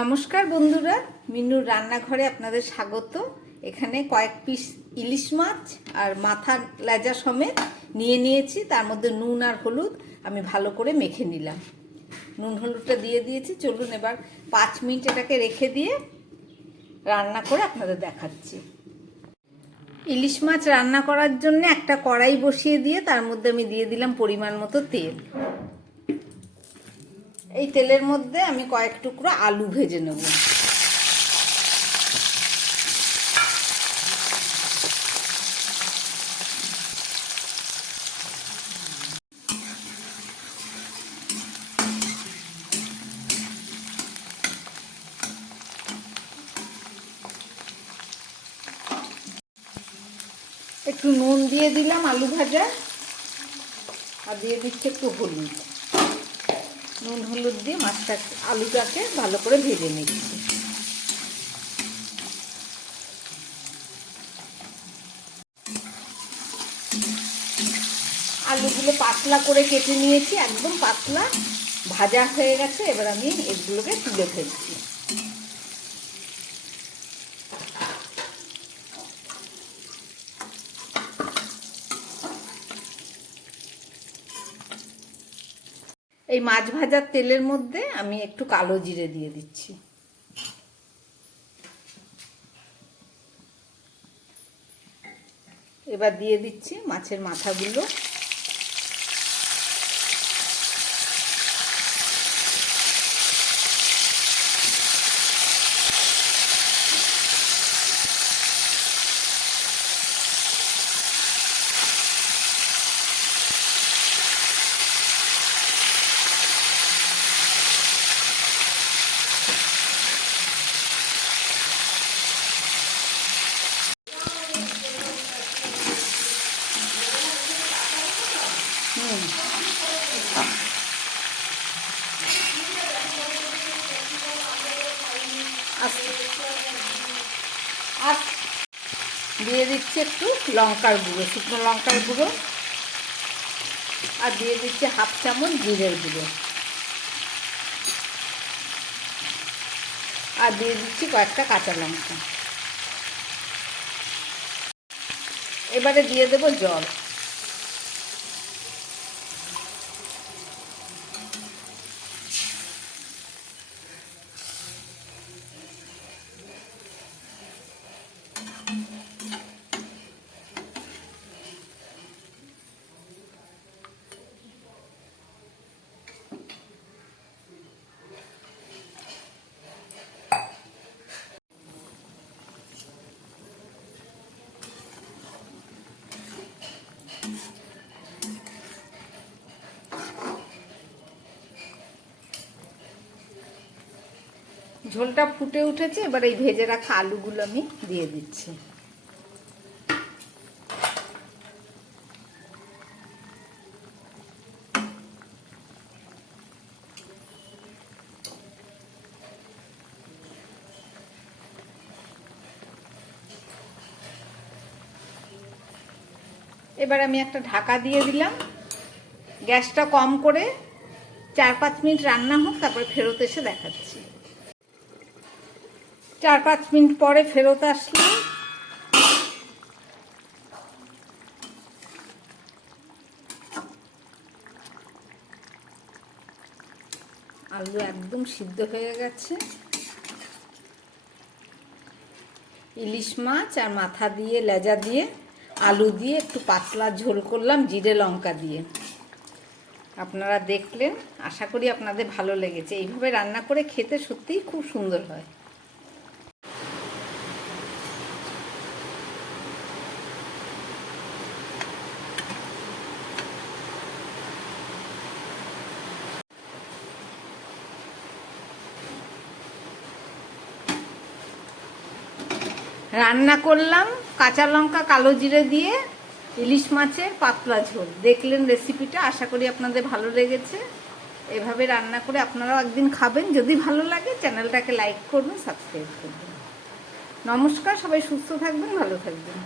নমস্কার বন্ধুরা, মিনুর রান্নাঘরে আপনাদের স্বাগত। এখানে কয়েক পিস ইলিশ মাছ আর মাথা লেজা সমেত নিয়ে নিয়েছি, তার মধ্যে নুন আর হলুদ আমি ভালো করে মেখে নিলাম। নুন হলুদটা দিয়ে দিয়েছি, চলুন এবার পাঁচ মিনিট এটাকে রেখে দিয়ে রান্না করে আপনাদের দেখাচ্ছি। ইলিশ মাছ রান্না করার জন্য একটা কড়াই বসিয়ে দিয়ে তার মধ্যে আমি দিয়ে দিলাম পরিমাণ মতো তেল। এই তেলের মধ্যে আমি কয়েক টুকরো আলু ভেজে নেব। একটু নুন দিয়ে দিলাম আলু ভাজা, আর দিয়ে দিচ্ছি একটু হলুদ। নুন, হলুদ দিয়ে মাছটা, আলুটাকে ভালো করে ভেজে নিচ্ছি আলুগুলো পাতলা করে কেটে নিয়েছি, একদম পাতলা, ভাজা হয়ে গেছে, এবার আমি এগুলোকে তুলে ফেলছি। এই মাছ ভাজার তেলের মধ্যে আমি একটু কালো জিরে দিয়ে দিচ্ছি। এবার দিয়ে দিচ্ছি মাছের মাথাগুলো। আস্তে দিয়ে দিচ্ছি একটু লঙ্কার গুঁড়ো, শুকনো লঙ্কার গুঁড়ো। আর দিয়ে দিচ্ছি হাফ চামচ জিরের গুঁড়ো। আর দিয়ে দিচ্ছি কয়েকটা কাঁচা লঙ্কা। এবারে দিয়ে দেবো জল। ঝোলটা ফুটে উঠেছে, এবার এই ভেজে রাখা আলুগুলো আমি দিয়ে দিচ্ছি। এবার আমি একটা ঢাকা দিয়ে দিলাম। গ্যাসটা কম করে চার পাঁচ মিনিট রান্না হোক, তারপরে ফেরত এসে দেখাচ্ছি। চার পাঁচ মিনিট পরে ফেরত আসলাম। আলু একদম সিদ্ধ হয়ে গেছে। ইলিশ মাছ আর মাথা দিয়ে, লেজা দিয়ে, আলু দিয়ে একটু পাতলা ঝোল করলাম, জিরে লঙ্কা দিয়ে। আপনারা দেখলেন, আশা করি আপনাদের ভালো লেগেছে। এইভাবে রান্না করে খেতে সত্যিই খুব সুন্দর হয়। রান্না করলাম, কাঁচা লঙ্কা, কালো জিরে দিয়ে, ইলিশ মাছের পাতলা ঝোল। দেখলেন রেসিপিটা আশা করি আপনাদের ভালো লেগেছে। এভাবে রান্না করে আপনারাও একদিন খাবেন। যদি ভালো লাগে, চ্যানেলটাকে লাইক করবেন সাবস্ক্রাইব করবেন নমস্কার, সবাই সুস্থ থাকবেন, ভালো থাকবেন।